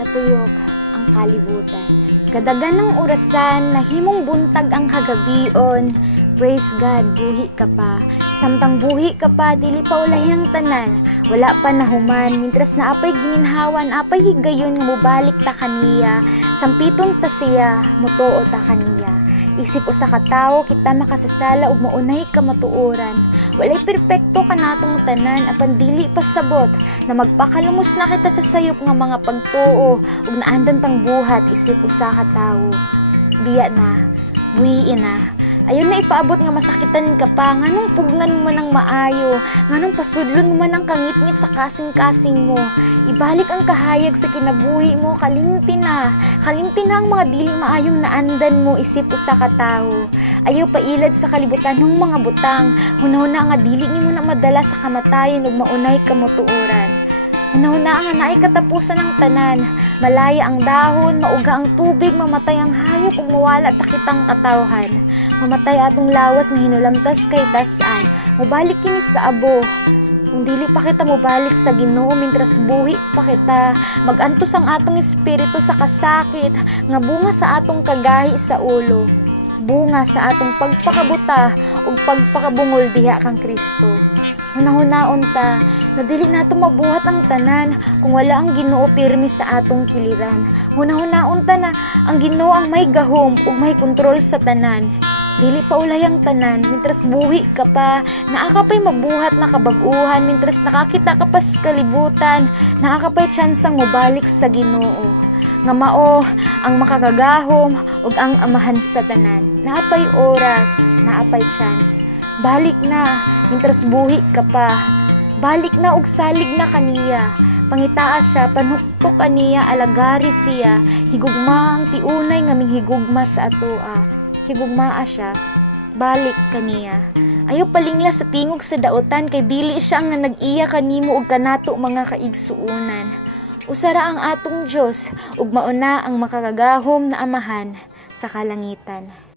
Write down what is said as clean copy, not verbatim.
Gatuyok ang kalibutan. Gadagan ng orasan, nahimong buntag ang kagabion. Praise God, buhi ka pa. Samtang buhi ka pa, dili pa ulahing tanan. Wala pa nahuman, mintras na apay gininhawan, apay higayon mubalik ta kaniya. Sampiton ta siya, mutuo ta kaniya. Isip usa ka tawo, kita makasasala ug maunay ka matuoran. Walay perpekto ka natong tanan, apan dili pasabot na magpakalumos na kita sa sayop nga mga pagtuo ug naandan tang buhat isip usa ka tawo. Biya na, buhiin na. Ayaw na ipaabot nga masakitan ka pa, nganong pugnan mo ng maayo, nganong pasudlon mo man ang kangit-ngit sa kasing-kasing mo. Ibalik ang kahayag sa kinabuhi mo, kalimtin na ang mga dili maayong naandan mo isip usa ka tawo. Ayaw pailad sa kalibutan ng mga butang, hunahuna nga dili nimo na madala sa kamatayon ug maunay ka motuoran. Hunahuna nga naay katapusan ng tanan, malaya ang dahon, mauga ang tubig, mamatay ang hayop ug mawala ta kitang katawhan. Mamatay atong lawas nga hinulamtas kay tasan, mubalik kini sa abo. Kung dili pa kita mubalik sa Ginoo, mintras buhi pa kita, magantos ang atong espiritu sa kasakit, nga bunga sa atong kagahi sa ulo. Bunga sa atong pagpakabuta ug pagpakabungol diha kang Kristo. Hunahunaon ta, na dili nato mabuhat ang tanan kung wala ang Ginoo pirmi sa atong kiliran. Hunahunaon ta na ang Ginoo ang may gahom ug may kontrol sa tanan. Dili pa ulay ang tanan, mintras buhi ka pa, naakapay mabuhat na kabag-uhan, mintras nakakita ka pa sa kalibutan, naakapay tsansang mabalik sa Ginoo. Nga mao ang makagagahom ug ang amahan sa tanan. Naapay oras, naapay chance. Balik na, mintras buhi ka pa. Balik na ug salig na kaniya. Pangitaas siya, panuktok kaniya, alagari siya. Higugma ang tiunay nga minghigugma sa atoa. Higugmaa siya, balik kaniya. Ayaw palingla sa tingog sa daotan kay dili siya ang nanag-iya kanimo ug kanato mga kaigsuunan. Usara ang atong Dios ug mauna ang makagagahom na amahan sa kalangitan.